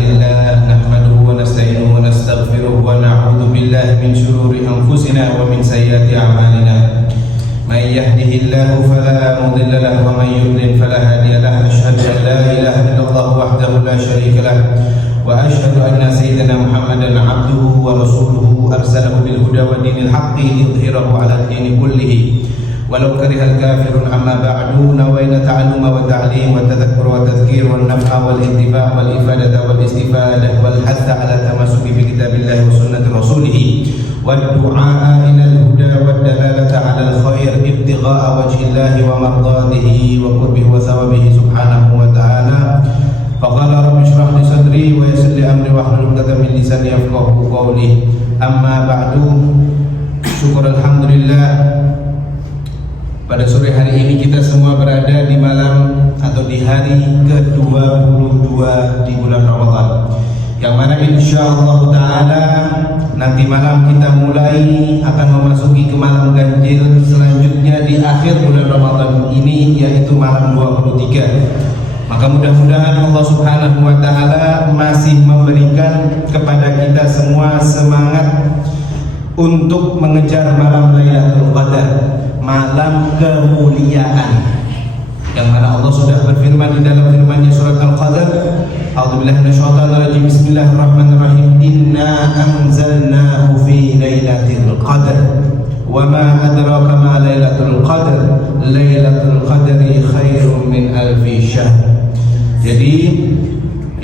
لله نحمده ونستعينه ونستغفره ونعوذ بالله من شرور أنفسنا ومن سيئات أعمالنا من يهده الله فلا مضل له ومن يضلل فلا هادي له أشهد أن لا إله إلا الله وحده لا شريك له وأشهد أن سيدنا محمدا عبده ورسوله أرسله بالهدى ودين الحق ليظهره على الدين كله ولو كره الكافرون. أما بعد نوينا التعلم والتعليم والتذكر والتذكير والنفع والانتفاع والإفادة والاستفادة والحث على التمسك بكتاب الله وسنة رسوله والدعاء إلى الهدى والدلالة على الخير ابتغاء وجه الله ومرضاته وقربه وثوابه سبحانه وتعالى. فقال رب اشرح لي صدري ويسر لي أمري واحلل عقدة من لساني يفقهوا قولي. أما بعد, syukur alhamdulillah, pada sore hari ini kita semua berada di malam atau di hari ke-22 di bulan Ramadan, yang mana insyaallah ta'ala nanti malam kita mulai akan memasuki ke malam ganjil selanjutnya di akhir bulan Ramadan ini, yaitu malam 23. Maka mudah-mudahan Allah Subhanahu wa ta'ala masih memberikan kepada kita semua semangat untuk mengejar malam Lailatul Qadar, malam kemuliaan, yang mana Allah sudah berfirman di dalam firman-Nya surat Al-Qadar, a'udzubillahi minasyaitonir rajim, bismillahirrahmanirrahim, inna anzalnahu fi lailatul qadar wa ma adraka ma lailatul qadar lailatul qadri khairum min alfi syahr. Jadi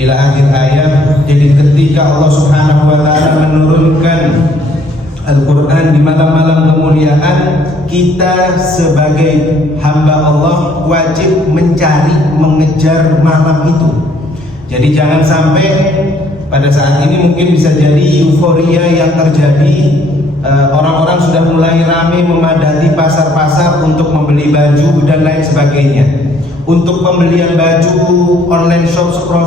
ila akhir ayat. Jadi ketika Allah Subhanahu wa taala menurunkan Al-Quran di malam-malam kemuliaan, kita sebagai hamba Allah wajib mencari, mengejar malam itu. Jadi jangan sampai pada saat ini mungkin bisa jadi euforia yang terjadi, orang-orang sudah mulai ramai memadati pasar-pasar untuk membeli baju dan lain sebagainya. Untuk pembelian baju online shop, scroll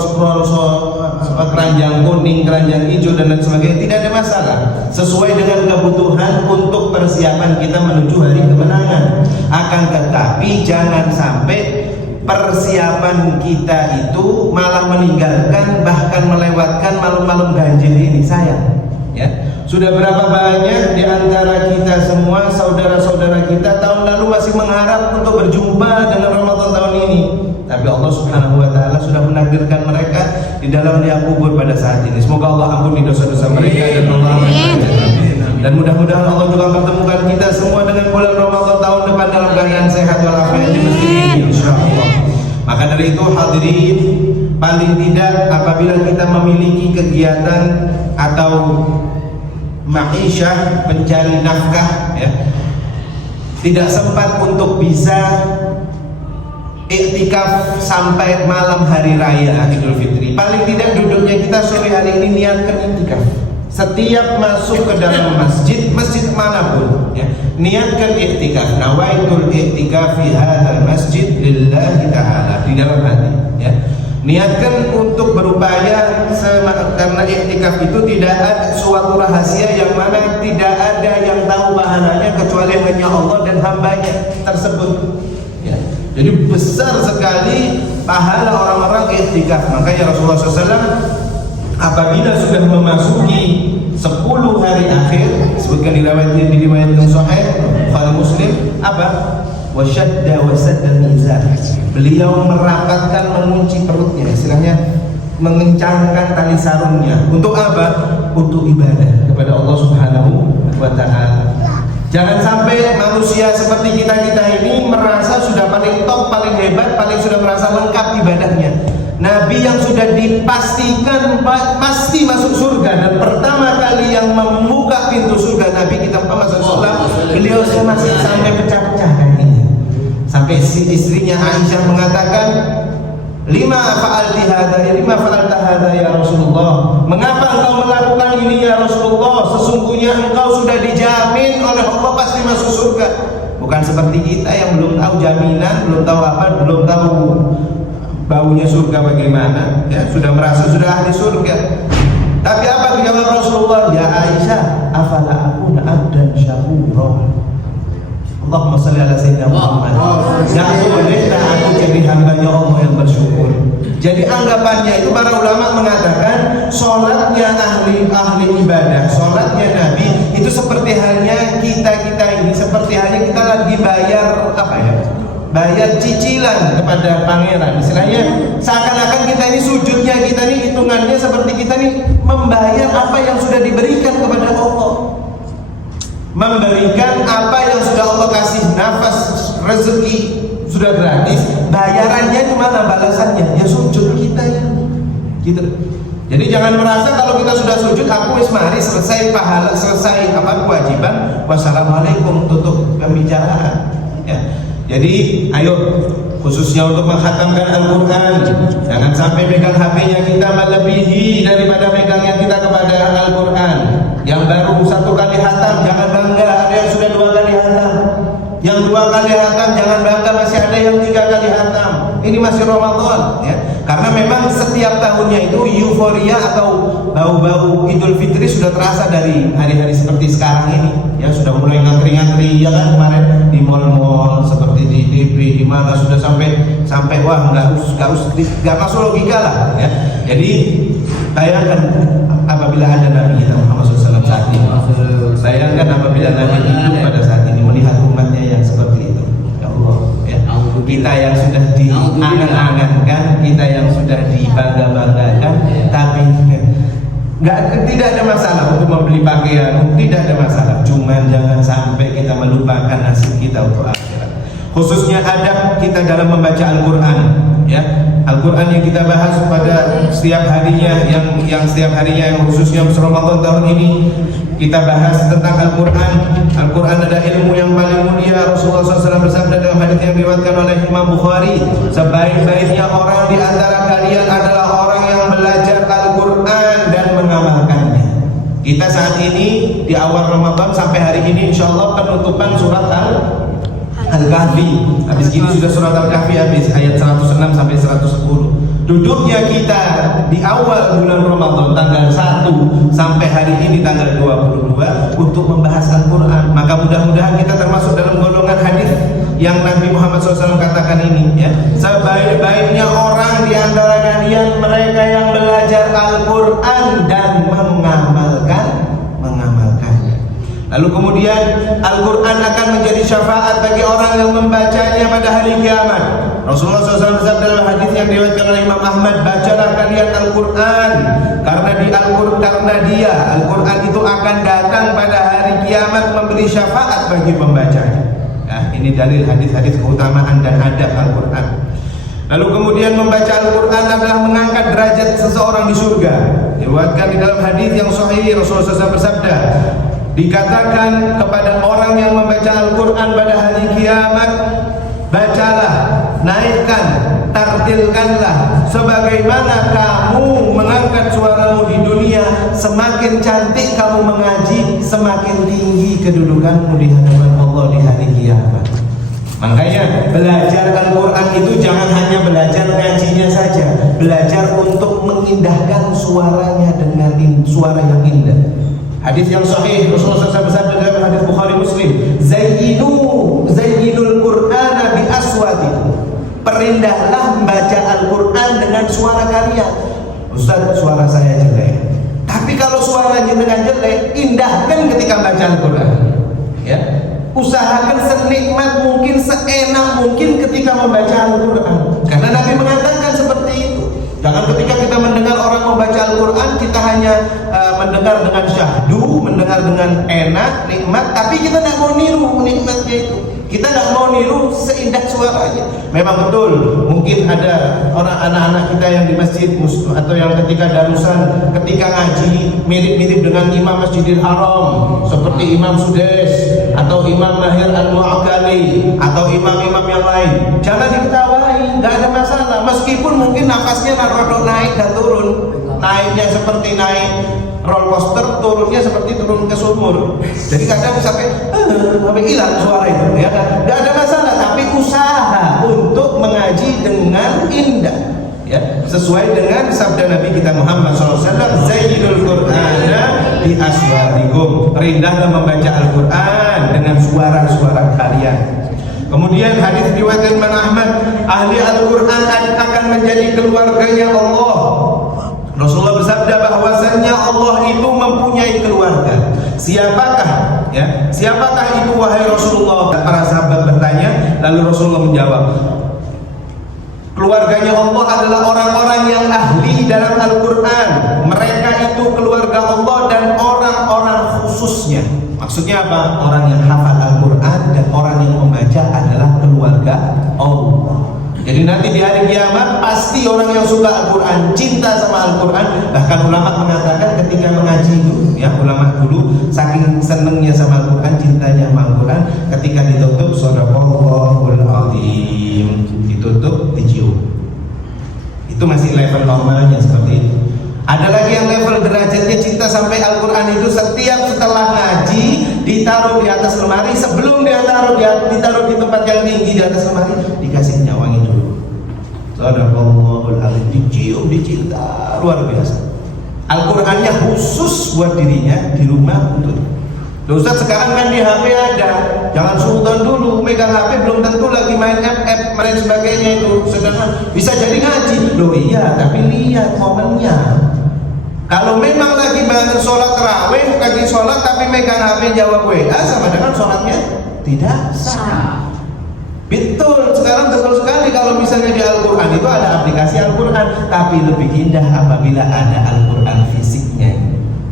keranjang kuning, keranjang hijau dan lain sebagainya tidak ada masalah, sesuai dengan kebutuhan untuk persiapan kita menuju hari kemenangan. Akan tetapi jangan sampai persiapan kita itu malah meninggalkan, bahkan melewatkan malam-malam ganjil ini. Sayang ya, sudah berapa banyak di antara kita semua, saudara-saudara kita tahun lalu masih mengharap untuk berjumpa dengan Ramadan tahun ini, tapi Allah Subhanahu wa taala sudah menakdirkan mereka di dalam liang kubur pada saat ini. Semoga Allah ampuni dosa-dosa mereka dan Allah dan mudah-mudahan Allah juga mempertemukan kita semua dengan bulan Ramadan tahun depan dalam keadaan sehat walafiat di masjid ini insyaallah. Maka dari itu hadirin, paling tidak apabila kita memiliki kegiatan atau ma'isyah, pencari nafkah ya, tidak sempat untuk bisa iktikaf sampai malam hari raya Idul Fitri, paling tidak duduknya kita sore hari ini niatkan iktikaf. Setiap masuk ke dalam masjid manapun ya, niatkan iktikaf. Nawaitul iktikaf fi hadzal masjid lillahi ta'ala, di dalam hati ya. Niatkan untuk berupaya, karena iktikaf itu tidak ada suatu rahasia yang mana tidak ada yang tahu pahalanya kecuali hanya Allah dan hambanya tersebut ya. Jadi besar sekali pahala orang-orang iktikaf. Makanya Rasulullah SAW apabila sudah memasuki 10 hari akhir, disebutkan di riwayat yang sahih Bukhari Muslim, apa? Wasyadda wasadda mizan. Beliau merapatkan, mengunci perutnya, istilahnya mengencangkan tali sarungnya. Untuk apa? Untuk ibadah kepada Allah Subhanahu wa ta'ala. Jangan sampai manusia seperti kita-kita ini merasa sudah paling top, paling hebat, paling sudah merasa lengkap ibadahnya. Nabi yang sudah dipastikan pasti masuk surga, dan pertama kali yang membuka pintu surga Nabi kita Muhammad SAW, beliau masih sampai pecah-pecah kakinya. Sampai istrinya Aisyah mengatakan, lima fa'alta hadza ya Rasulullah, mengapa engkau melakukan ini ya Rasulullah? Sesungguhnya engkau sudah dijamin oleh Allah pasti masuk surga. Bukan seperti kita yang belum tahu jaminan, belum tahu apa, belum tahu baunya surga bagaimana ya, sudah merasa sudah ahli surga. Tapi apa jawab Rasulullah? Ya Aisyah, afala akuna abdan syakura. Allahumma shalli ala sayyidina Muhammad. Gak bolehkah aku jadi hambanya Allah yang bersyukur? Jadi anggapannya itu para ulama mengatakan ahli ibadah, sholatnya Nabi itu seperti halnya kita ini, seperti halnya kita lagi bayar bayar cicilan kepada pangeran. Istilahnya seakan-akan kita ini sujudnya, kita ini hitungannya seperti kita ini membayar apa yang sudah diberikan kepada Allah, memberikan apa yang sudah Allah kasih, nafas, rezeki sudah gratis, bayarannya itu mana, balasannya ya sujud kita ya, gitu. Jadi jangan merasa kalau kita sudah sujud, aku wis mari selesai pahala, selesai kewajiban, wassalamualaikum, tutup pembicaraan ya. Jadi ayo, khususnya untuk menghatamkan Al-Quran, jangan sampai pegang HP-nya kita melebihi daripada pegangnya kita kepada Al-Quran. Yang baru 1 kali hatam jangan bangga, ada yang sudah 2 kali hatam. Yang 2 kali hatam jangan bangga, masih ada yang 3 kali hatam. Ini masih Ramadan ya. Karena memang setiap tahunnya itu euforia atau bau-bau Idul Fitri sudah terasa dari hari-hari seperti sekarang ini. Ya sudah mulai ngantri-ngantri ya kan, kemarin di mal-mal seperti di DP di mana sudah sampai wah nggak masuk logika lah ya. Jadi bayangkan apabila ada Nabi kita Muhammad SAW saat ini. Bayangkan apabila Nabi hidup pada saat ini melihat umatnya yang seperti itu. Ya Allah ya. Kita yang sudah diangan-angankan, kita yang sudah dibangga-banggakan, tapi tidak ada masalah untuk membeli pakaian, tidak ada masalah. Cuman jangan sampai kita melupakan nasib kita untuk akhirat. Khususnya adab kita dalam membaca Al-Quran ya. Al-Quran yang kita bahas pada setiap harinya, yang setiap harinya, yang khususnya Ramadan tahun ini kita bahas tentang Al-Quran. Al-Quran ada ilmu yang paling mulia. Rasulullah SAW bersabda dalam hadis yang diriwayatkan oleh Imam Bukhari, sebaik-baiknya orang di antara kalian adalah orang yang belajar Al-Quran dan mengamalkannya. Kita saat ini di awal Ramadan sampai hari ini insyaallah penutupan surat Al-Kahfi. Habis gini sudah surat Al-Kahfi habis, ayat 106 sampai 110. Duduknya kita di awal bulan Ramadan tanggal 1 sampai hari ini tanggal 22 untuk membahas Al-Quran. Maka mudah-mudahan kita termasuk dalam golongan hadis yang Nabi Muhammad SAW katakan ini ya. Sebaik-baiknya orang di antara kalian mereka yang belajar Al-Quran dan mengamalkannya. Lalu kemudian Al-Quran akan menjadi syafaat bagi orang yang membacanya pada hari kiamat. Rasulullah SAW bersabda dalam hadis yang diriwayatkan oleh Imam Ahmad, bacalah kalian Al-Quran karena Al-Quran itu akan datang pada hari kiamat memberi syafaat bagi pembacanya. Nah, ini dalil hadis-hadis keutamaan dan adab Al-Quran. Lalu kemudian membaca Al-Quran adalah mengangkat derajat seseorang di surga. Diriwayatkan di dalam hadis yang sahih, Rasulullah SAW bersabda, dikatakan kepada orang yang membaca Al-Quran pada hari kiamat, bacalah, naikkan, tartilkanlah sebagaimana kamu mengangkat suaramu di dunia. Semakin cantik kamu mengaji, semakin tinggi kedudukanmu di hadapan Allah di hari kiamat. Makanya belajar Al-Quran itu jangan hanya belajar ngajinya saja, belajar untuk mengindahkan suaranya dengan suara yang indah. Hadis yang sahih, Rasulullah SAW bersabda dalam hadis Bukhari Muslim, Zayyinul Qur'ana bi aswatikum. Perindahlah membaca Al-Quran dengan suara kalian. Ustaz, suara saya jelek. Tapi kalau suaranya dengan jelek, indahkan ketika baca Al-Quran. Ya. Usahakan senikmat mungkin, seenak mungkin ketika membaca Al-Quran. Karena Nabi mengatakan seperti itu. Jangan ketika kita mendengar orang membaca Al-Quran, kita hanya mendengar dengan syahdu, mendengar dengan enak, nikmat, tapi kita tidak mau niru nikmatnya itu. Kita tidak mau niru seindah suaranya. Memang betul, mungkin ada orang anak-anak kita yang di masjid atau yang ketika darusan, ketika ngaji mirip-mirip dengan Imam Masjidil Haram, seperti Imam Sudes atau Imam Mahir Al-Mu'akali atau imam-imam yang lain. Jangan diketawain, nggak ada masalah. Meskipun mungkin nafasnya rada naik dan turun, naiknya seperti naik roller coaster, turunnya seperti turun ke sumur. Jadi kadang sampai hilang suara itu, ya kan? Tidak ada masalah, tapi usaha untuk mengaji dengan indah, ya, sesuai dengan sabda Nabi kita Muhammad SAW, Zayyinul Qur'ana bi aswatikum. Perindahlah membaca Al-Quran dengan suara-suara kalian. Kemudian hadis riwayat Imam Ahmad, ahli Al-Quran akan menjadi keluarganya Allah. Rasulullah bersabda bahwasannya Allah itu siapakah ya? Siapakah itu wahai Rasulullah? Para sahabat bertanya, lalu Rasulullah menjawab, keluarganya Allah adalah orang-orang yang ahli dalam Al-Quran. Mereka itu keluarga Allah dan orang-orang khususnya. Maksudnya apa? Orang yang hafal Al-Quran dan orang yang membaca adalah keluarga Allah. Jadi nanti di hari kiamat pasti orang yang suka Al-Quran, cinta sama Al-Quran. Bahkan ulama mengatakan ketika mengaji itu, ya ulama dulu saking senengnya sama Al-Quran, cintanya sama Al-Quran, ketika ditutup Shadaqallahul Azim, ditutup dicium. Itu masih level normalnya seperti itu. Ada lagi yang level derajatnya cinta sampai Al-Quran itu setiap setelah ngaji ditaruh di atas lemari, sebelum dia ditaruh di tempat yang tinggi di atas lemari, dikasih minyak wangi dulu. Shadaqallahul Azim, dicium, dicinta luar biasa. Al-Qurannya khusus buat dirinya di rumah untuk. Loh Ustaz, sekarang kan di HP ada, jangan sultan dulu, megang HP belum tentu lagi main app main sebagainya itu, sedangkan bisa jadi ngaji. Loh iya, tapi lihat momennya. Kalau memang lagi bangun sholat tarawih, lagi sholat tapi megang HP jawab WA, sama dengan sholatnya tidak sah. Betul, sekarang betul sekali kalau misalnya di Al-Quran itu ada aplikasi Al-Quran, tapi lebih indah apabila ada Al-Quran fisiknya.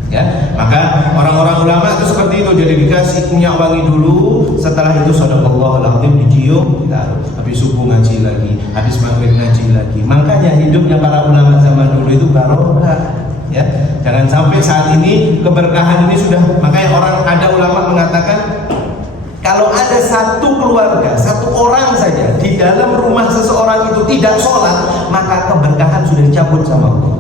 Ya, maka orang-orang ulama itu seperti itu, jadi dikasih minyak wangi dulu, setelah itu Shadaqallahul Azim dicium, ditaruh. Habis subuh ngaji lagi, habis maghrib ngaji lagi. Makanya hidupnya para ulama zaman dulu itu barokah. Ya, jangan sampai saat ini keberkahan ini sudah, makanya ada ulama mengatakan kalau ada satu keluarga, satu orang saja di dalam rumah seseorang itu tidak sholat, maka keberkahan sudah dicabut sama Allah.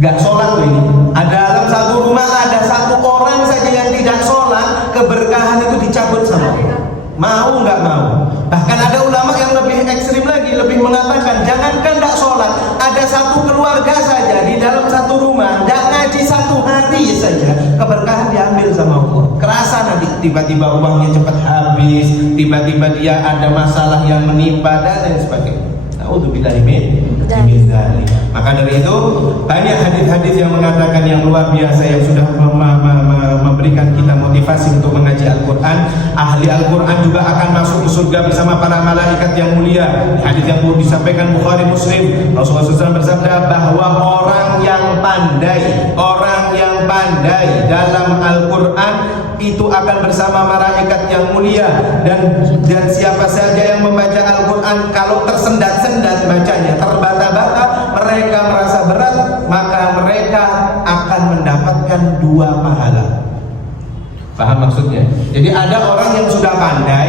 Nggak sholat tuh ini. Ada dalam satu rumah ada satu orang saja yang tidak sholat, keberkahan itu dicabut sama Allah. Mau nggak mau. Bahkan ada ulama yang lebih ekstrim lagi, lebih mengatakan jangankan nggak sholat, ada satu keluarga saja di dalam satu rumah nggak ngaji satu hari saja, keberkahan diambil sama Allah. Kerasa nanti tiba-tiba uangnya cepat habis, tiba-tiba dia ada masalah yang menimpa dan lain sebagainya. Nauzubillahi min dzalik. Maka dari itu banyak hadis-hadis yang mengatakan yang luar biasa yang sudah memberikan kita motivasi untuk mengaji Al-Quran. Ahli Al-Quran juga akan masuk ke surga bersama para malaikat yang mulia. Hadis yang disampaikan Bukhari Muslim, Rasulullah SAW bersabda bahwa orang yang pandai dalam Al-Quran itu akan bersama malaikat yang mulia, dan siapa saja yang membaca Al-Quran kalau tersendat-sendat bacanya, terbata-bata, mereka merasa berat, maka mereka akan mendapatkan 2 pahala. Paham maksudnya? Jadi ada orang yang sudah pandai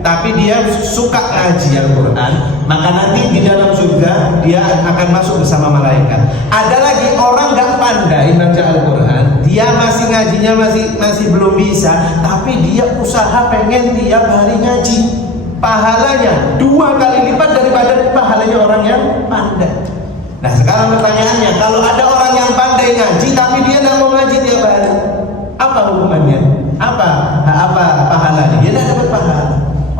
tapi dia suka ngaji Al-Quran, maka nanti di dalam surga dia akan masuk bersama malaikat. Ada lagi orang gak pandai baca Al-Quran, dia masih ngajinya masih belum bisa, tapi dia usaha pengen tiap hari ngaji. Pahalanya 2 kali lipat daripada pahalanya orang yang pandai. Nah sekarang pertanyaannya, kalau ada orang yang pandai ngaji tapi dia tidak mau ngaji tiap hari, apa hukumannya? Apa pahalanya? Dia tidak dapat pahala.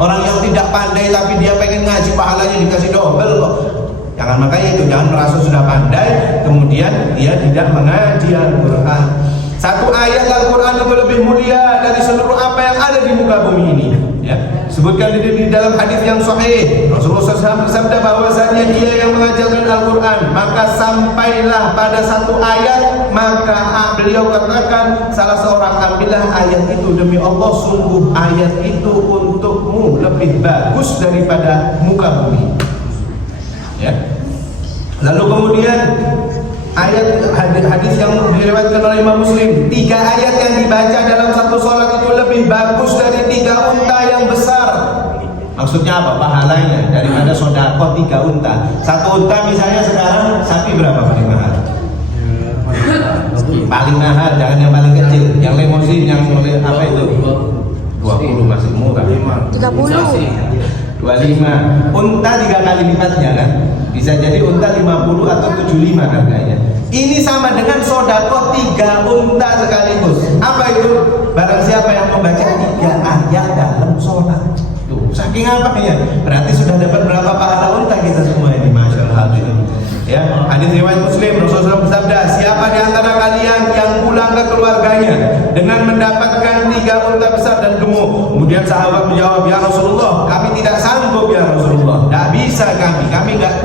Orang yang tidak pandai tapi dia pengen ngaji, pahalanya dikasih double kok. Jangan, makanya itu, jangan merasa sudah pandai kemudian dia tidak mengaji Al-Quran. Satu ayat Al-Quran itu lebih mulia dari seluruh apa yang ada di muka bumi ini. Ya, sebutkan di dalam hadis yang sahih, Rasulullah SAW bersabda bahwasanya dia yang mengajarkan Al-Quran, maka sampailah pada satu ayat, maka beliau katakan salah seorang, ambillah ayat itu demi Allah, sungguh ayat itu untukmu lebih bagus daripada muka bumi. Ya. Lalu kemudian hadis yang diriwayatkan oleh Imam Muslim, 3 ayat yang dibaca dalam satu sholat itu lebih bagus dari 3 unta yang besar. Maksudnya apa? Pahalanya daripada sedekah 3 unta. 1 unta misalnya sekarang sapi berapa paling mahal? Paling mahal, jangan yang paling kecil, yang limosin, yang apa itu? 20 masih murah. 30. 25. Unta 3 kali lipatnya kan? Bisa jadi unta 50 atau 75 harganya. Ini sama dengan sedekah 3 unta sekaligus. Apa itu? Barang siapa yang membaca 3 ayat dalam sholat. Tuh, saking apa ya? Berarti sudah dapat berapa pahala unta kita semua ini, masyaallah. Ya, hadis riwayat Muslim, Rasulullah bersabda, siapa di antara kalian yang pulang ke keluarganya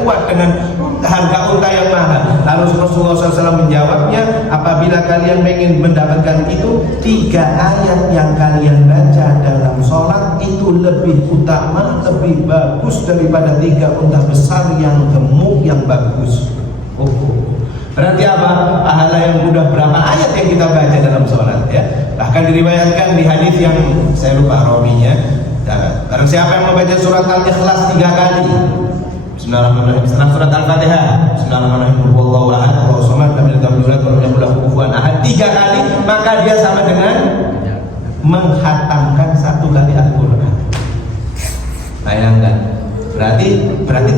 kuat dengan harga unta yang mahal. Lalu Rasulullah SAW menjawabnya, apabila kalian ingin mendapatkan itu, 3 ayat yang kalian baca dalam sholat itu lebih utama, lebih bagus daripada 3 unta besar yang gemuk yang bagus. Berarti apa? Pahala yang mudah berapa ayat yang kita baca dalam sholat ya. Bahkan diriwayatkan di hadis yang saya lupa rawinya, barang siapa yang membaca surat Al-Ikhlas 3 kali, Bismillahirrahmanirrahim, setelah surat Al-Fatihah, Bismillahirrahmanirrahim, Allahu ahad, Allahu samad, lam yalid walam yulad, walam yakul lahu kufuwan ahad, 3 kali, maka dia sama dengan menghatamkan 1 kali Al-Quran. Bayangkan. Berarti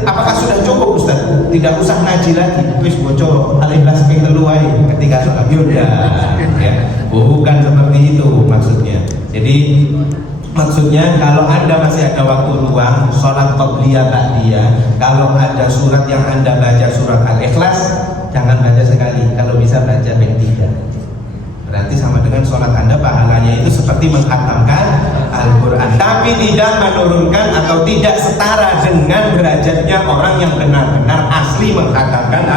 apakah sudah cukup Ustaz? Tidak usah ngaji lagi. Wis bocor Al-Ikhlas ping 3 ketika sholat. Ya. Bukan seperti itu maksudnya. Jadi maksudnya kalau Anda masih ada waktu luang, sholat qabliyah ba'diyah, kalau ada surat yang Anda baca surat Al-Ikhlas, jangan baca sekali. Kalau bisa baca ping 3. Berarti sama dengan sholat Anda pahalanya itu seperti menghatamkan Al-Quran, tapi tidak menurunkan atau tidak setara dengan derajatnya orang yang benar-benar asli menghatamkan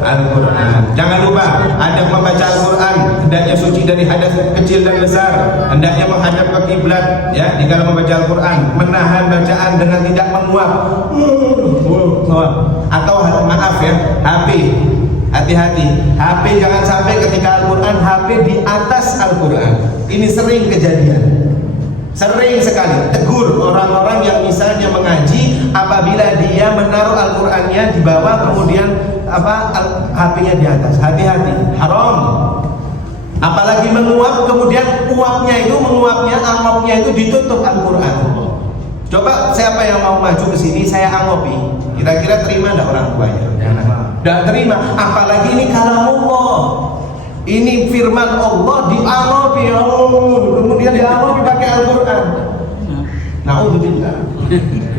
Al-Quran. Jangan lupa, ada membaca Al-Quran hendaknya suci dari hadas kecil dan besar, hendaknya menghadap ke kiblat ya di dalam membaca Al-Quran, menahan bacaan dengan tidak menguap atau maaf ya, HP. Hati-hati, HP jangan sampai ketika Al-Quran, HP di atas Al-Quran. Ini sering kejadian, sering sekali. Tegur orang-orang yang misalnya mengaji, apabila dia menaruh Al-Qurannya di bawah, kemudian HP-nya di atas. Hati-hati, haram. Apalagi menguap, kemudian menguapnya, angopnya itu ditutup Al-Quran. Coba siapa yang mau maju ke sini, saya angopi. Kira-kira terima enggak orang tuanya? Tidak terima, apalagi ini kalamullah, ini firman Allah diangopi, kemudian diangopi pakai Al-Quran. Naudzubillah.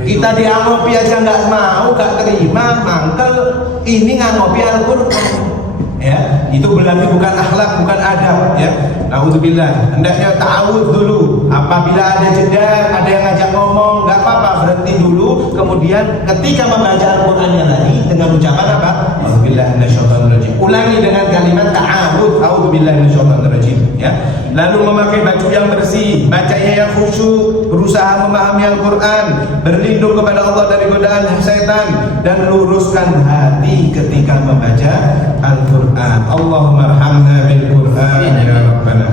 Kita diangopi aja nggak mau, nggak terima, mangkel. Ini ngangopi Al-Quran. Ya, itu berarti bukan akhlak, bukan adab. Ya, naudzubillah. Hendaknya ta'awudz dulu. Apabila ada jeda, ada yang ngajak ngomong, nggak apa-apa, berhenti dulu. Kemudian ketika membaca Al-Qurannya lagi dengan ucapan apa? A'udzubillahi minasyaitonirrajim. Ulangi dengan kalimat ta'awudz, a'udzubillahi minasyaitonirrajim. Ya. Lalu memakai baju yang bersih, bacanya yang khusyuk, berusaha memahami Al-Quran, berlindung kepada Allah dari godaan syaitan, dan luruskan hati ketika membaca Al-Quran. Allahumma arhamna bil Quran ya Rabbana.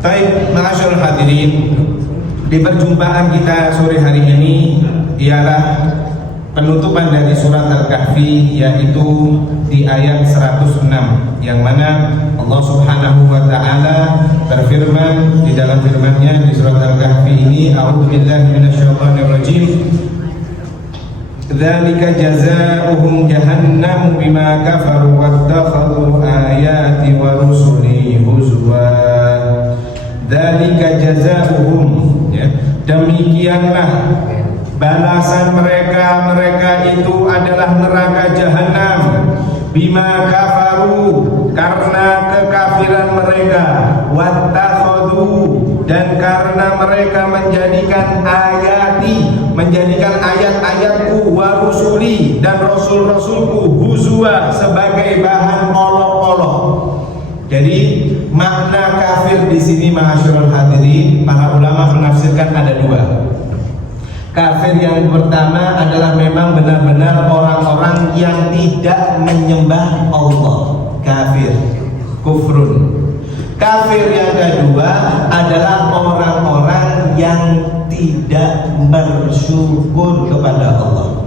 Baik, ma'asyiral hadirin, di perjumpaan kita sore hari ini ialah penutupan dari surat Al-Kahfi, yaitu di ayat 106, yang mana Allah Subhanahu wa taala berfirman di dalam firman-Nya di surat Al-Kahfi ini, a'udzubillahi minasyaitonirrajim. Dzalika jazaohum jahannam bima kafaru wattakhadhu ayati wa rusuli huzwa. Dzalika jazaohum, ya, demikianlah balasan mereka itu adalah neraka jahanam, bima kafaru, karena kekafiran mereka, wattakhadhu, dan karena mereka menjadikan ayat-ayatku, wa rusuli, dan rasul-rasulku, huzwa, sebagai bahan olok-olok. Jadi makna kafir di sini, ma'asyiral hadirin, para ulama menafsirkan ada 2. Kafir yang pertama adalah memang benar-benar orang-orang yang tidak menyembah Allah, kafir, kufrun. Kafir yang kedua adalah orang-orang yang tidak bersyukur kepada Allah.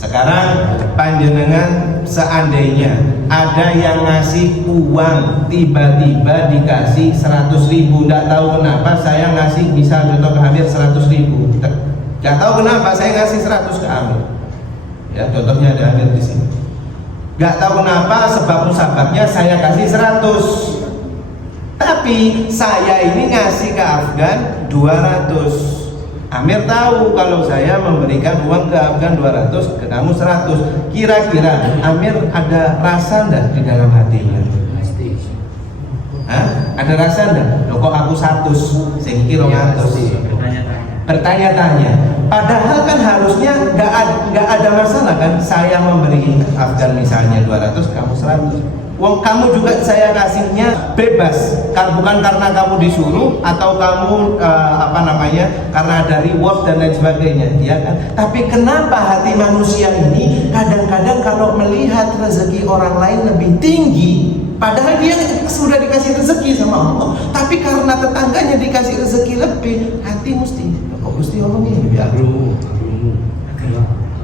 Sekarang panjenengan, seandainya ada yang ngasih uang, tiba-tiba dikasih 100.000, tidak tahu kenapa saya ngasih, bisa contoh ke Amir 100.000, tidak tahu kenapa saya ngasih 100 ke Amir. Ya, contohnya ada Amir di sini. Gak tahu kenapa sebab musababnya saya kasih 100. Tapi saya ini ngasih ke Afgan 200. Amir tahu kalau saya memberikan uang ke Afgan 200, ke kamu 100. Kira-kira Amir ada rasa enggak di dalam hatinya? Hah? Ada rasa enggak? Loh, kok aku 100, sing kira 100? Bertanya-tanya. Padahal kan harusnya nggak ada masalah kan, saya memberi Afgan misalnya 200, kamu 100. Wong kamu juga saya kasihnya bebas, bukan karena kamu disuruh atau kamu karena ada reward dan lain sebagainya, ya kan? Tapi kenapa hati manusia ini kadang-kadang kalau melihat rezeki orang lain lebih tinggi, padahal dia sudah dikasih rezeki sama Allah, tapi karena tetangganya dikasih rezeki lebih, hati mesti Allah ini lebih agung,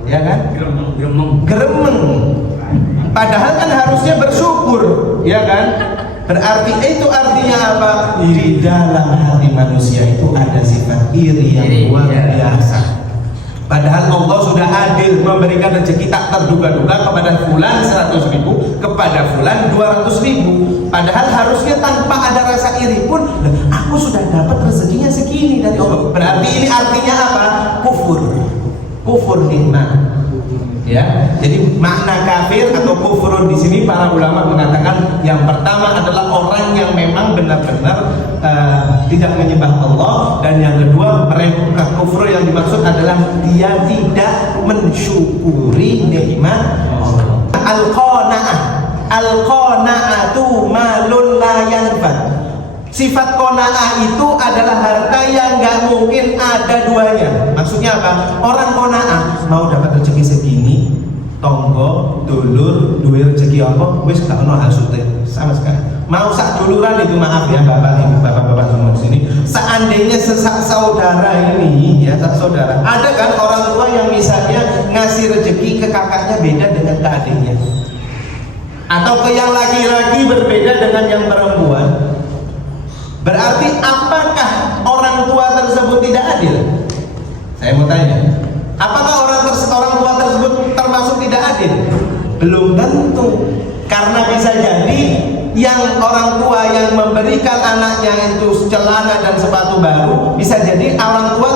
ya kan? Geremeng. Padahal kan harusnya bersyukur, ya kan? Berarti itu artinya apa? Di dalam hati manusia itu ada sifat iri yang luar biasa. Padahal Allah sudah adil memberikan rezeki tak terduga-duga kepada fulan 100.000, kepada fulan 200.000. Padahal harusnya tanpa ada rasa iri pun, aku sudah dapat rezekinya segini dari Allah. Berarti ini artinya apa? Kufur nikmat. Ya, jadi makna kafir atau kufur di sini para ulama mengatakan yang pertama adalah orang yang memang benar-benar tidak menyembah Allah, dan yang kedua mereka kufur yang dimaksud adalah dia tidak mensyukuri nikmat Allah. Al-qana'atu malun la yanfad. Sifat qana'ah itu adalah harta yang nggak mungkin ada duanya. Maksudnya apa? Orang qana'ah mau dapat rezeki segini, tonggo, dulur, duwe rezeki apa? Wis gak ono hasute sama sekali. Mau sak duluran itu, maaf ya Bapak Ibu, Bapak-bapak semua di sini. Seandainya sesak saudara ini, ya sak saudara, ada kan orang tua yang misalnya ngasih rezeki ke kakaknya beda dengan ke adiknya, atau ke yang laki-laki berbeda dengan yang perempuan. Berarti apakah orang tua tersebut tidak adil? Saya mau tanya, apakah orang tua tersebut termasuk tidak adil? Belum tentu, karena bisa jadi yang orang tua yang memberikan anaknya itu celana dan sepatu baru, bisa jadi orang tua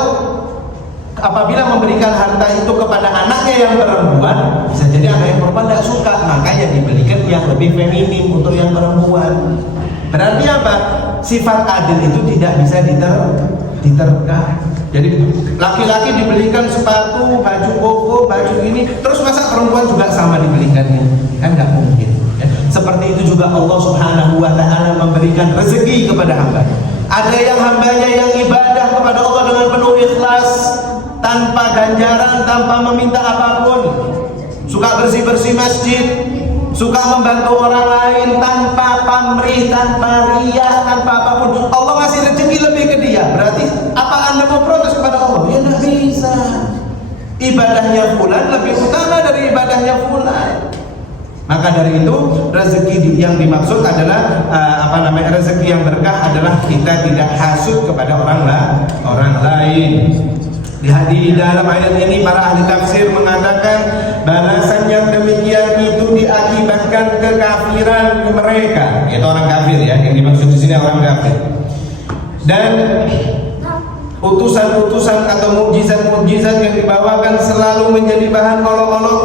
apabila memberikan harta itu kepada anaknya yang perempuan, bisa jadi anak yang perempuan tidak suka, makanya diberikan yang lebih feminim untuk yang perempuan. Berarti apa? Sifat adil itu tidak bisa diterka. Jadi laki-laki dibelikan sepatu, baju koko, baju ini, terus masa perempuan juga sama dibelikannya? Kan nggak mungkin. Ya. Seperti itu juga Allah Subhanahu wa Ta'ala memberikan rezeki kepada hamba. Ada yang hambanya yang ibadah kepada Allah dengan penuh ikhlas, tanpa ganjaran, tanpa meminta apapun, suka bersih-bersih masjid, suka membantu orang lain tanpa pamrih, tanpa riya, tanpa apapun. Allah ngasih rezeki lebih ke dia. Berarti apa Anda mau protes kepada Allah? Ya tidak bisa. Ibadahnya fulan lebih utama dari ibadahnya fulan. Maka dari itu rezeki yang dimaksud adalah rezeki yang berkah adalah kita tidak hasud kepada orang lain. Di dalam ayat ini para ahli tafsir mengatakan balasan yang demikian itu diakibatkan kekafiran mereka. Itu orang kafir ya, yang dimaksud di sini orang kafir. Dan utusan-utusan atau mukjizat-mukjizat yang dibawakan selalu menjadi bahan olok-olok.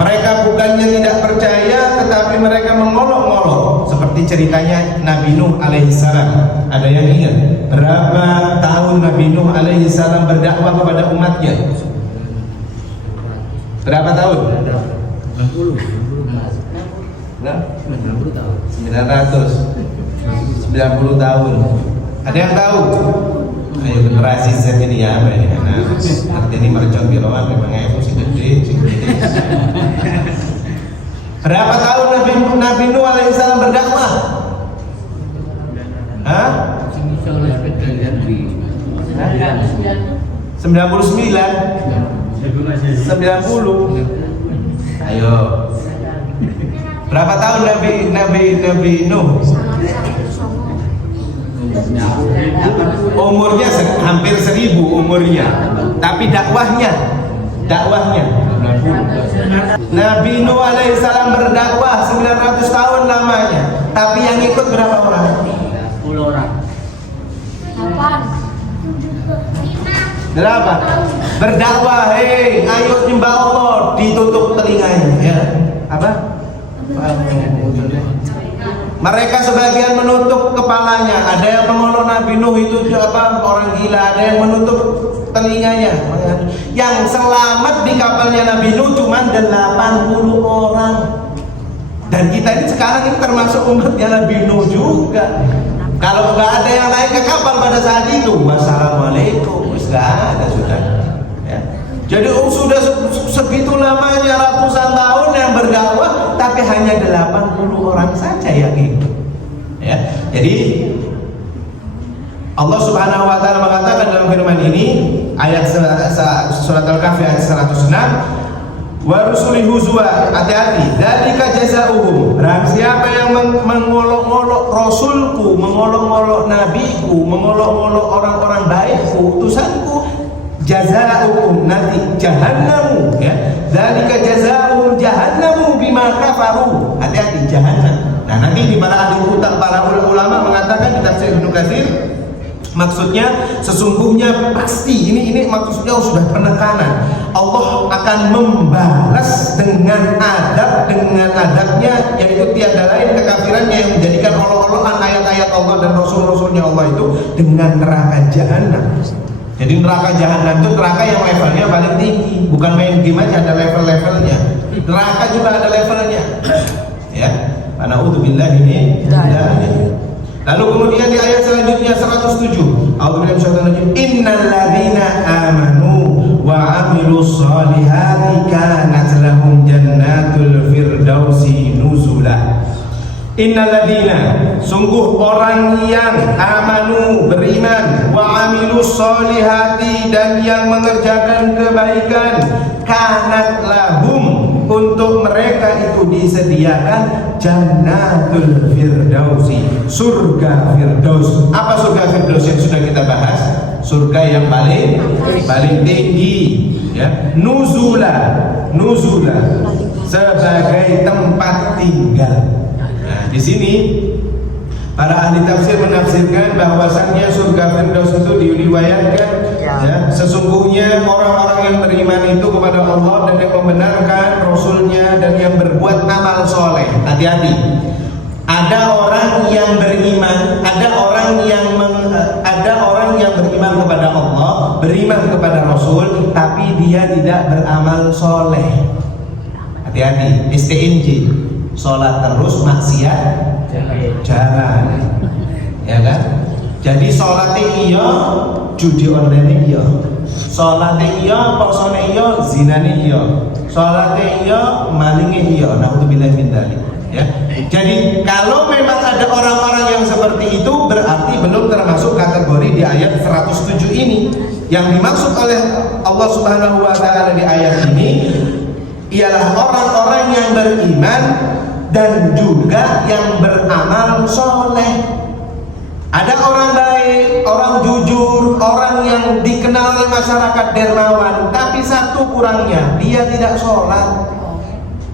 Mereka bukannya tidak percaya, tetapi mereka mengolok-olok. Seperti ceritanya Nabi Nuh alaihissalam. Ada yang ingat berapa tahun Nabi Nuh alaihissalam berdakwah kepada umatnya? Berapa tahun? 90 tahun. 90 tahun. Ada yang tahu? Ayo generasi Z ini ya, apa ini? Nanti ini mercon biroan memang emosi gede. Berapa tahun Nabi Nuh alaihissalam berdakwah? Hah? 99? 90? Ayo. Berapa tahun Nabi Nuh? Umurnya hampir 1000 umurnya. Tapi dakwahnya Nabi Nuh alaihissalam berdakwah 900 tahun lamanya. Tapi yang ikut berapa orang? 10 orang. 8 berdakwah, hei ayo nyembah Allah, ditutup telinganya ya. Apa? Mereka sebagian menutup kepalanya. Ada yang mengeluh Nabi Nuh itu orang gila, ada yang menutup telinganya. Yang selamat di kapalnya Nabi Nuh cuma 80 orang. Dan kita ini sekarang ini termasuk umatnya Nabi Nuh juga. Kalau nggak ada yang naik ke kapal pada saat itu, wassalamualaikum, nggak ada sudah. Ya. Jadi sudah segitu lamanya ratusan tahun yang berdakwah, tapi hanya 80 orang saja yang ikut. Ya. Jadi Allah Subhanahu wa taala mengatakan dalam firman ini, ayat surat Al-Kahfi ayat 106, wa rusuli huzwa, hati-hati, dzalika jazaohum, barang siapa yang mengolok-olok rasulku, mengolok-olok nabiku, mengolok-olok orang-orang baikku, utusanku, jazaohum, nanti jahannamu, ya, dzalika jazaohum jahannamu bima kafaru, hati-hati, jahannam. Nah, nanti di para ulama mengatakan di tafsir Ibnu Katsir, maksudnya sesungguhnya pasti ini maksudnya sudah penekanan. Allah akan membalas dengan adabnya, yaitu tiada lain kekafirannya yang menjadikan olok-olokan ayat-ayat Allah dan rasul-rasulnya Allah itu dengan neraka jahanam. Jadi neraka jahanam itu neraka yang levelnya paling tinggi, bukan main game aja, ada level-levelnya. Neraka juga ada levelnya. Ya, a'udzubillahi min dzalik. Lalu kemudian di ayat selanjutnya 107, a'udzubillahi minasyaitonir rajim, innal ladzina amanu wa 'amilus solihati kanat lahum jannatul firdausi nuzula. Innal ladzina, sungguh orang yang amanu, beriman, wa 'amilus solihati, dan yang mengerjakan kebaikan, kanat lahum, untuk mereka itu disediakan jannatul firdausi, surga firdaus. Apa surga firdaus yang sudah kita bahas? Surga yang paling tinggi, ya. Nuzula sebagai tempat tinggal. Nah, di sini para ahli tafsir menafsirkan bahwasannya surga firdaus itu diriwayatkan, ya, sesungguhnya orang-orang yang beriman itu kepada Allah dan yang membenarkan Rasulnya dan yang berbuat amal soleh. Hati-hati, ada orang yang beriman, ada orang yang beriman kepada Allah, beriman kepada Rasul, tapi dia tidak beramal soleh. Hati-hati, STNJ, sholat terus, maksiat jalan, ya kan? Jadi sholatnya iya, judi online iya, sholatnya iya, posone iya, zinane iya, sholatnya iya, malingnya iya. Na'udzubillahi min dzalik. Ya. Jadi kalau memang ada orang-orang yang seperti itu, berarti belum termasuk kategori di ayat 107 ini. Yang dimaksud oleh Allah Subhanahu wa taala di ayat ini ialah orang-orang yang beriman dan juga yang beramal soleh. Ada orang baik, orang jujur, orang yang dikenal oleh masyarakat dermawan, tapi satu kurangnya, dia tidak sholat.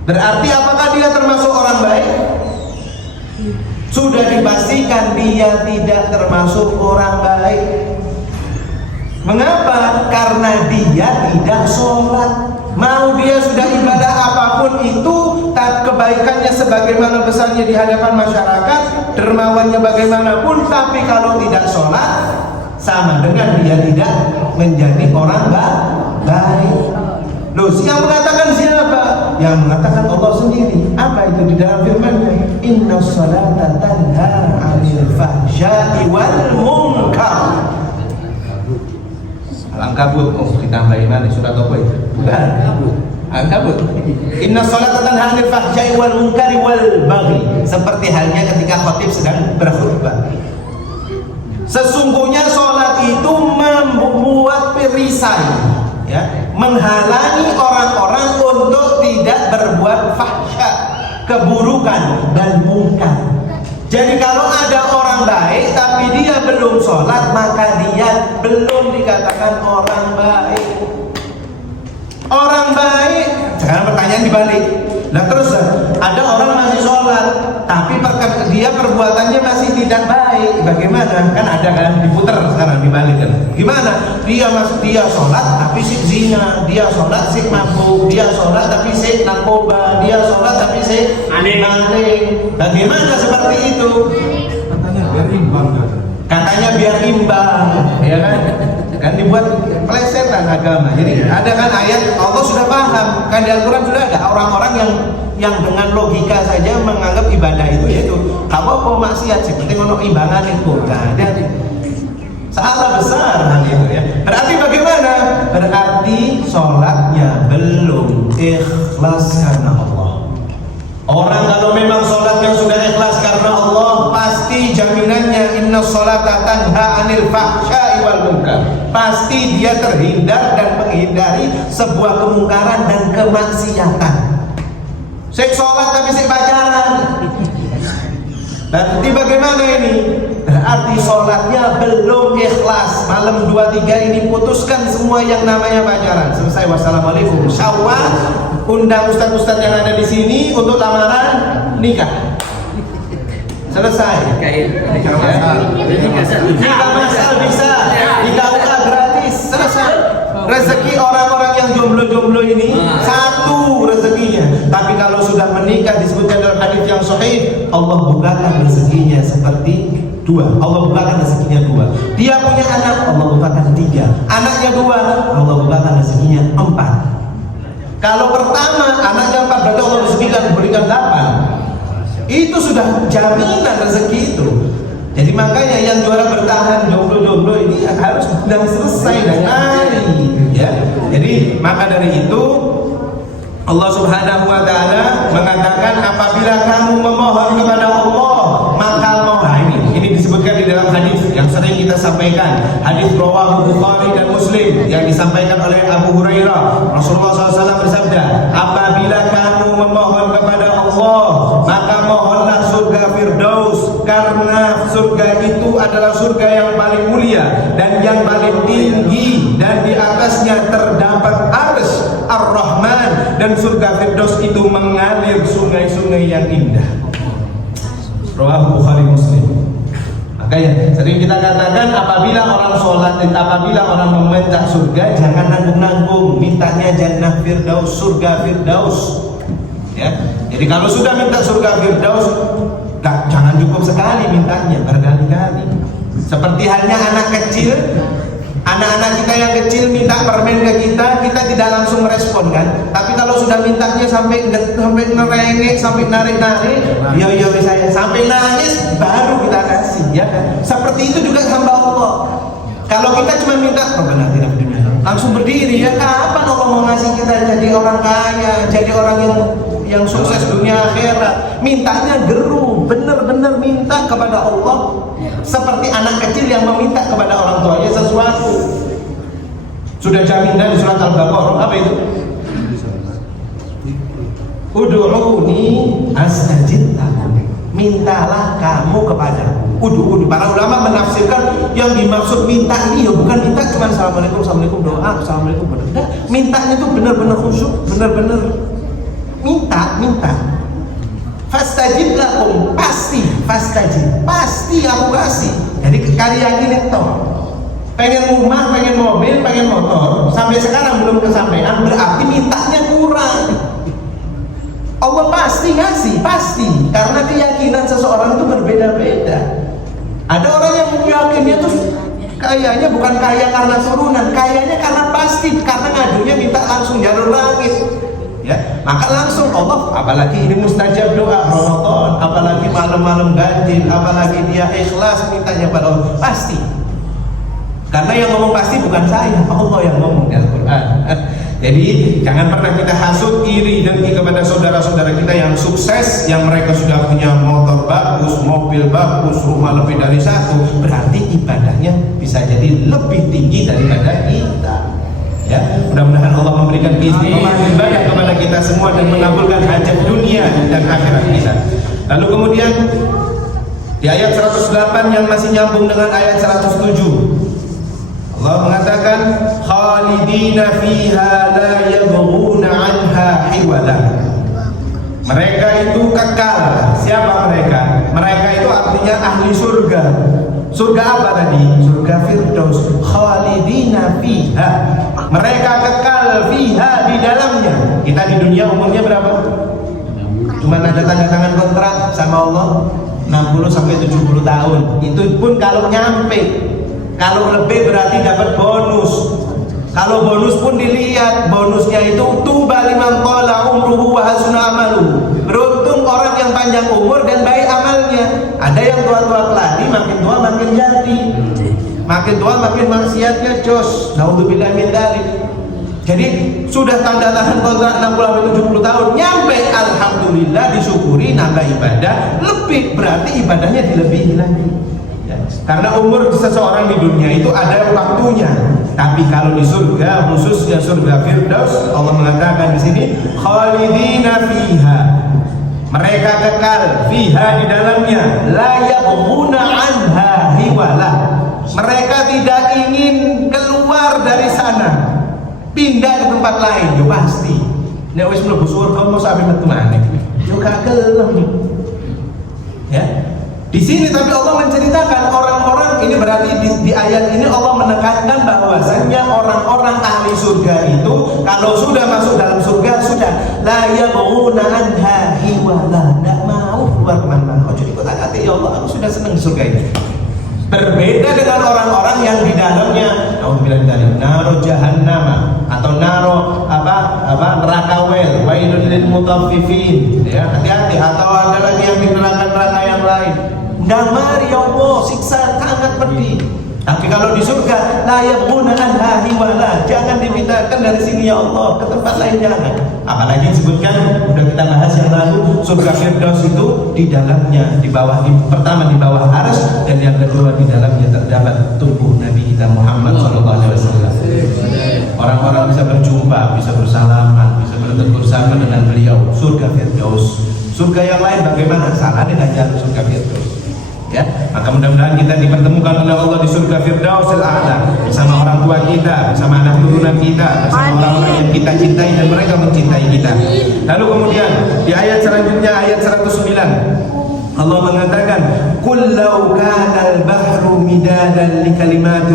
Berarti apakah dia termasuk orang baik? Sudah dipastikan dia tidak termasuk orang baik. Mengapa? Karena dia tidak sholat. Mau dia sudah ibadah apapun itu, kebaikannya sebagaimana besarnya di hadapan masyarakat, dermawannya bagaimanapun, tapi kalau tidak sholat, sama dengan dia tidak menjadi orang baik. Loh, yang mengatakan siapa? Yang mengatakan Allah sendiri. Apa itu di dalam firman-Nya? Inna sholata tanha 'anil fahsya'i wal munkar. Al-Ankabut, ditambahin mana? Surat apa itu? Bukan. Al-Ankabut. Inna sholata tanha 'anil fahsya'i wal munkari wal baghi. Seperti halnya ketika khatib sedang berkhutbah. Sesungguhnya sholat itu membuat perisai, ya, menghalangi orang-orang untuk tidak berbuat fahsya, keburukan dan mungkar. Jadi kalau ada orang baik tapi dia belum sholat, maka dia belum dikatakan orang baik. Orang baik, sekarang pertanyaan dibalik. Nah terus ada orang masih sholat tapi dia perbuatannya masih tidak baik, bagaimana? Kan ada kan, diputer sekarang, dibalik kan. Gimana? Dia sholat tapi si zina, dia sholat si mabuk, dia sholat tapi si narkoba, dia sholat tapi si maling. Bagaimana seperti itu? Katanya berimbang kan? Katanya biar imbang, ya kan? Kan dibuat pelesetan agama. Jadi ada kan ayat Allah sudah paham, kan di Al-Quran sudah ada orang-orang yang dengan logika saja menganggap ibadah itu yaitu kalau mau maksiat sih penting ono imbangan itu. Nah, ada salah besar hal itu ya. Berarti bagaimana? Berarti sholatnya belum ikhlas karena Allah. Orang kalau memang sholatnya sudah ikhlas karena Allah, pasti jaminannya inna sholata tanha anil fahsya'i wal munkar. Pasti dia terhindar dan menghindari sebuah kemungkaran dan kemaksiatan. Sek sholat tapi sek pacaran. Berarti bagaimana ini? Berarti sholatnya belum ikhlas. Malam 23 ini putuskan semua yang namanya pacaran. Selesai, wassalamualaikum. Syawal, undang ustaz-ustaz yang ada di sini untuk lamaran nikah. Selesai. Nikah masal bisa, nikah ulah gratis. Selesai. Rezeki orang-orang yang jomblo-jomblo ini satu rezekinya. Tapi kalau sudah menikah disebutkan dalam hadis yang sahih, Allah bukakan rezekinya seperti dua. Allah bukakan rezekinya dua. Dia punya anak, Allah bukakan tiga. Anaknya dua, Allah bukakan rezekinya empat. Kalau pertama anaknya empat, berarti Allah berikan 8. Itu sudah jaminan rezeki itu. Jadi makanya yang juara bertahan jomblo-jomblo ini harus dan selesai dan lari, ya. Jadi maka dari itu Allah Subhanahu wa taala mengatakan apabila kamu memohon kepada Allah maka ini disebutkan di dalam hadis yang sering kita sampaikan, hadis rawahu Bukhari dan Muslim yang disampaikan oleh Abu Hurairah. Rasulullah SAW bersabda, apabila kamu memohon kepada Allah maka mohonlah surga Firdaus, karena surga itu adalah surga yang paling mulia dan yang paling tinggi, dan di atasnya terdapat arsy Ar-Rahman, dan surga Firdaus itu mengalir sungai-sungai yang indah. Rawahu Bukhari Muslim. Makanya sering kita katakan apabila orang sholat, apabila orang meminta surga, jangan nanggung-nanggung, mintanya jannah Firdaus, surga Firdaus. Ya, jadi kalau sudah minta surga Firdaus, jangan cukup sekali mintanya, berkali-kali. Seperti halnya anak kecil, anak-anak kita yang kecil minta permen ke kita tidak langsung merespon kan. Tapi kalau sudah mintanya sampai ngerengek, sampai narik-narik, ya saya sampai nangis baru kita kasih, ya kan. Seperti itu juga hamba Allah. Kalau kita cuma minta, Rabbana atina fid dunya, langsung berdiri, ya kapan Allah mau ngasih kita jadi orang kaya, jadi orang yang sukses dunia akhirat? Mintanya geru, benar-benar minta kepada Allah seperti anak kecil yang meminta kepada orang tuanya sesuatu. Sudah jaminan di surat Al-Baqarah, apa itu? Ud'uuni astajib lakum, mintalah kamu kepadaku. Para ulama menafsirkan yang dimaksud minta ini ya bukan minta cuma assalamualaikum doa, assalamualaikum enggak. Mintanya itu benar-benar khusyuk, benar-benar minta. Fastajib lakum, pasti aku kasih. Jadi kali yakin itu. Pengen rumah, pengen mobil, pengen motor, sampai sekarang belum kesampaian, berarti mintanya kurang. Allah pasti ngasih, pasti, karena keyakinan seseorang itu berbeda-beda. Ada orang yang yakinnya tuh kayaknya bukan kaya karena turunan, kayaknya karena pasti, karena ngadunya minta langsung jalur langit. Ya, maka langsung Allah, apalagi ini mustajab doa Ramadan, apalagi malam-malam ganjil, apalagi dia ikhlas mintanya pada Allah, pasti. Karena yang ngomong pasti bukan saya, Allah yang ngomong di Al-Quran. Jadi jangan pernah kita hasut, iri, dengki kepada saudara-saudara kita yang sukses, yang mereka sudah punya motor bagus, mobil bagus, rumah lebih dari satu, berarti ibadahnya bisa jadi lebih tinggi daripada kita. Ya, mudah-mudahan Allah memberikan keistiqomahan ibadah kepada kita semua dan mengabulkan hajat dunia dan akhirat kita. Lalu kemudian di ayat 108 yang masih nyambung dengan ayat 107, Allah mengatakan khalidina fiha la yabghuna anha hiwala. Mereka itu kekal. Siapa mereka? Mereka itu artinya ahli surga. Surga apa tadi? Surga Firdaus. Khalidina fiha. Mereka kekal fiha, di dalamnya. Kita di dunia umurnya berapa? Cuma ada tanda tangan kontrak sama Allah. 60 sampai 70 tahun. Itu pun kalau nyampe. Kalau lebih berarti dapat bonus. Kalau bonus pun dilihat, bonusnya itu tuba liman qala umruhu wa hasuna amaluhu. Beruntung orang yang panjang umur dan baik amalnya. Ada yang tua-tua keladi, makin tua makin jadi. Makin tua makin maksiatnya jos. Naudzubillah min dzalik. Jadi sudah tanda tangan kontrak 60 sampai 70 tahun, nyampe alhamdulillah disyukuri nambah ibadah, lebih berarti ibadahnya dilebihi lagi. Ya, karena umur seseorang di dunia itu ada waktunya. Tapi kalau di surga, khususnya surga Firdaus, Allah mengatakan di sini khalidina fiha. Mereka kekal fiha di dalamnya, la yabghuna anha hiwala. Mereka tidak ingin keluar dari sana, pindah ke tempat lain. Yo pasti. Nek wis mlebu surga mau sampe metu maneh. Yo gak gelem. Ya. Di sini tapi Allah menceritakan orang-orang ini, berarti di ayat ini Allah menekankan bahwasannya orang-orang ahli surga itu kalau sudah masuk dalam surga sudah la yabghuna anha hiwala, enggak mau keluar kemana. Oh jadi kata-kata ya Allah aku sudah senang di surga ini. Berbeda dengan orang-orang yang di dalamnya naudzubillah dari naro jahannam atau naro neraka wel wailul lil mutaffifin, ya hati-hati. Atau ada lagi yang di neraka yang lain. Damar ya Allah, siksa sangat pedih. Tapi kalau di surga la yabghuna anha hiwala, jangan dipindahkan dari sini ya Allah ke tempat lain, jangan. Apalagi disebutkan, udah kita bahas yang lalu, surga Firdaus itu di dalamnya, pertama di bawah arsy, dan yang kedua di dalamnya terdapat tubuh Nabi kita Muhammad SAW. Orang-orang bisa berjumpa, bisa bersalaman, bisa bertegur sapa dengan beliau. Surga Firdaus. Surga yang lain bagaimana? Salah dengan jalan surga Firdaus. Ya, maka mudah-mudahan kita dipertemukan oleh Allah di surga Firdausil A'la bersama orang tua kita, bersama anak turunan kita, bersama orang-orang yang kita cintai dan mereka mencintai kita. Lalu kemudian di ayat selanjutnya, ayat 109, Allah mengatakan, "Qul law kana al-bahru midadan li kalimati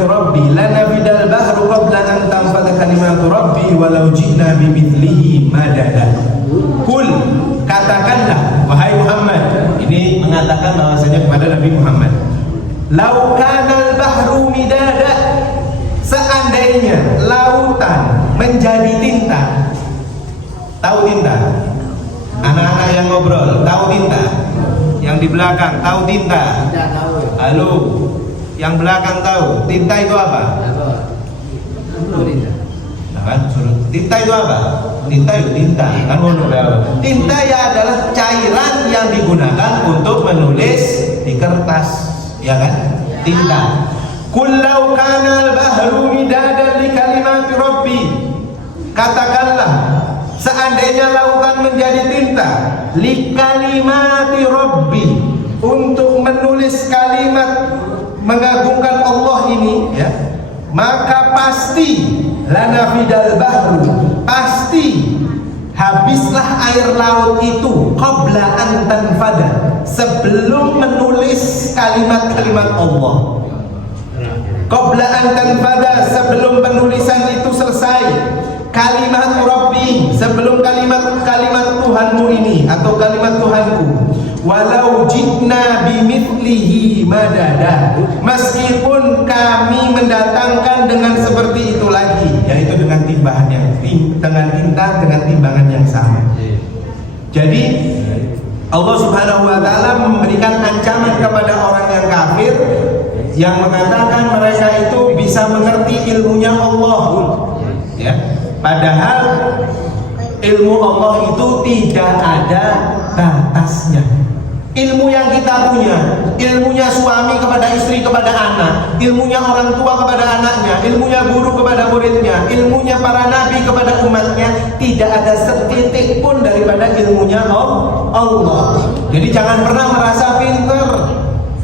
rabbi lanafida al-bahru qabla an tanfada kalimatu rabbi walau ji'na bimithlihi madada." Qul, katakanlah wahai Muhammad, ini mengatakan bahwasanya kepada Nabi Muhammad, "Lau kana al-bahru midada", seandainya lautan menjadi tinta. Tahu tinta? Anak-anak yang ngobrol, tahu tinta? Yang di belakang tahu tinta? Tidak tahu. Halo, yang belakang tahu tinta itu apa? Tinta. Nah, kan, tinta itu apa? Tinta itu tinta, kan tinta ya adalah cairan yang digunakan untuk menulis di kertas, ya kan? Tinta. Qul law kana al-bahru midadan li kalimati rabbi, katakanlah seandainya lautan menjadi tinta li kalimati rabbi, untuk menulis kalimat mengagungkan Allah ini, ya, maka pasti lanafidal bahru, pasti habislah air laut itu qabla an tanfada, sebelum menulis kalimat-kalimat Allah. Qabla an tanfada, sebelum penulisan itu selesai. Kalimat Rabbi, sebelum kalimat Tuhanmu ini atau kalimat Tuhanku. Walau jitna bimithlihi madada, meskipun kami mendatangkan dengan seperti itu lagi, yaitu dengan timbangan dengan timbangan yang sama. Jadi Allah Subhanahu wa taala memberikan ancaman kepada orang yang kafir yang mengatakan mereka itu bisa mengerti ilmunya Allah, ya. Padahal ilmu Allah itu tidak ada batasnya. Ilmu yang kita punya, ilmunya suami kepada istri, kepada anak, ilmunya orang tua kepada anaknya, ilmunya guru kepada muridnya, ilmunya para nabi kepada umatnya, tidak ada setitik pun daripada ilmunya Allah. Jadi jangan pernah merasa pintar,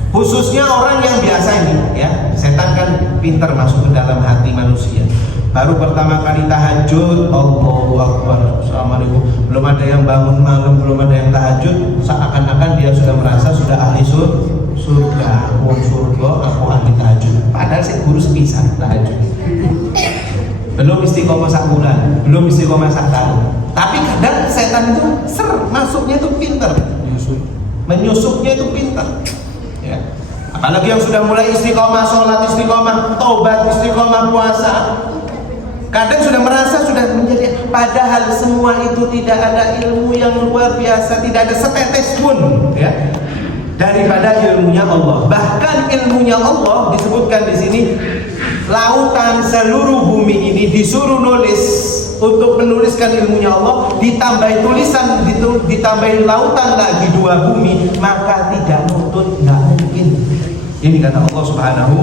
khususnya orang yang biasa ini, ya. Setan kan pintar masuk ke dalam hati manusia. Baru pertama kali tahajud, Allahu Akbar, Assalamualaikum, belum ada yang bangun malam, belum ada yang tahajud, seakan-akan dia sudah merasa sudah ahli surga. Wong surga, aku ahli tahajud. Padahal saya guru sepisah tahajud. Belum istiqomah sak bulan, belum istiqomah sak tahun. Tapi kadang setan itu masuknya itu pintar. nyusupnya itu pintar. Ya. Apalagi yang sudah mulai istiqomah sholat, istiqomah taubat, istiqomah puasa, kadang sudah merasa sudah menjadi, padahal semua itu tidak ada ilmu yang luar biasa, tidak ada setetes pun ya daripada ilmunya Allah. Bahkan ilmunya Allah disebutkan di sini, lautan seluruh bumi ini disuruh nulis untuk menuliskan ilmunya Allah, ditambahi tulisan, ditambahi lautan lagi dua bumi, maka tidak nutut, nggak mungkin. Ini kata Allah Subhanahu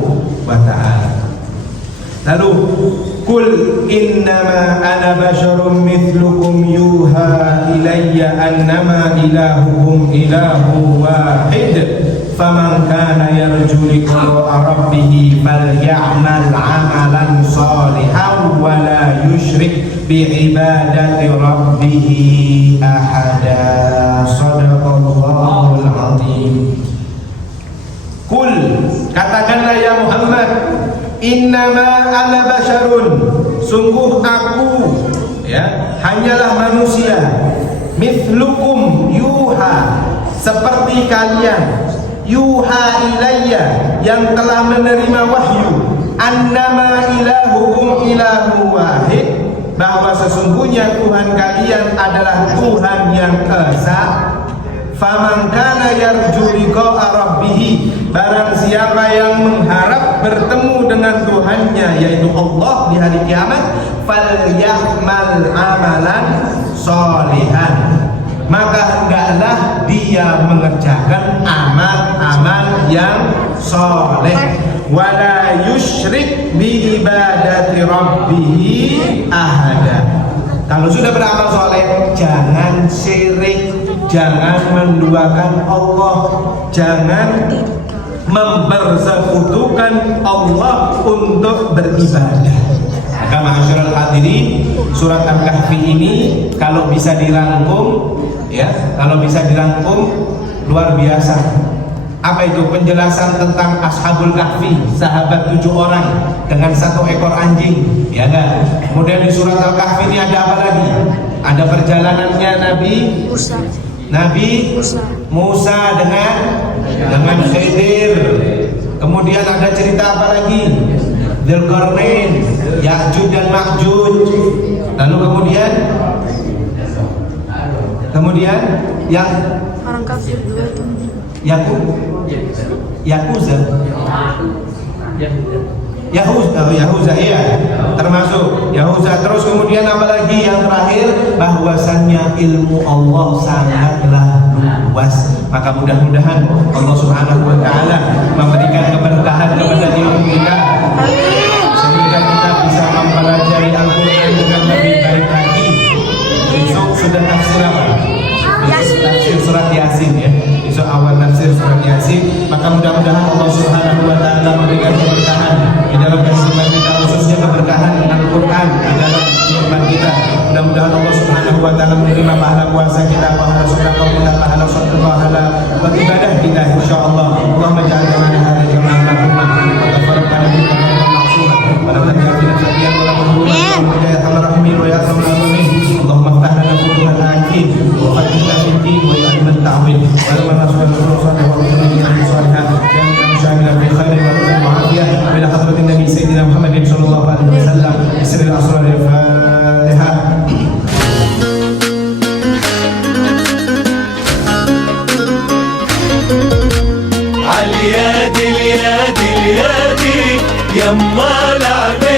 wa ta'ala. Lalu kul innama ana basyarum mithlukum yuha ilayya annama ilahukum ilahu wahid faman kana yarju liqa'a rabbih falya'mal 'amalan shalihan wa la yusyrik bi'ibadati rabbih ahada. Shadaqallahul 'azim. Kul, katakanlah ya Muhammad, innama ana basyarun, sungguh aku ya hanyalah manusia, mithlukum yuha, seperti kalian, yuha ilayya, yang telah menerima wahyu, annama ilahukum ilahu wahid, bahwa sesungguhnya Tuhan kalian adalah Tuhan yang esa. Faman kana yarju liqa'a rabbih, barang siapa yang mengharap bertemu dengan Tuhannya yaitu Allah di hari kiamat, falyamal amalan sholihan, maka hendaklah dia mengerjakan amal-amal yang soleh, wala yusyrik bi ibadati rabbih ahada. Kalau sudah beramal soleh, jangan syirik, jangan menduakan Allah, jangan mempersekutukan Allah untuk beribadah. Maka ma'asyiral hadirin, surat Al-Kahfi ini kalau bisa dirangkum ya, kalau bisa dirangkum luar biasa. Apa itu? Penjelasan tentang Ashabul Kahfi, sahabat 7 orang dengan 1 ekor anjing, ya enggak? Kemudian di surat Al-Kahfi ini ada apa lagi? Ada perjalanannya Nabi Musa dengan Khidir. Kemudian ada cerita apa lagi? Dzulqarnain, Ya'juj dan Ma'juj. Lalu kemudian yang orang kafir 2 itu Yahuza, iya, termasuk Yahuza. Terus kemudian apa lagi yang terakhir? Bahwasannya ilmu Allah sangatlah luas. Maka mudah-mudahan Allah Subhanahu wa ta'ala memberikan keberkahan kepada ilmu kita, sehingga kita bisa mempelajari Al-Quran dengan lebih baik lagi. Besok sudah tafsir apa? Tafsir surat Yasin ya. Besok awal tafsir surat Yasin. Maka mudah-mudahan Allah Subhanahu wa ta'ala memberikan keberkahan di dalam kehidupan kita, khususnya keberkahan Al-Quran di dalam kehidupan kita. Mudah-mudahan Allah Subhanahu wa ta'ala menerima pahala puasa kita, pahala sedekah kita, pahala pahala beribadah kita insyaallah. Allahumma ja'alna min hadhihi jama'ah marhumah wa tafarraqna min hadhihi ma'sumah wa la taj'alna sabiyan wa la mahmura ya arhamar rahimin wa ya arhamar rahimin. Allahumma iftah lana futuhat al-hakim wa faqihna fid din wa ilman ta'wil wa la nas'aluka sallallahu alaihi wa sallam yang syamila bi khairin wa rahmatin wa afiyah ila hadratin nabi sayyidina Muhammadin sallallahu alaihi wasallam. Bismillahir rahmanir rahim. اليادي اليادي اليادي يما العباد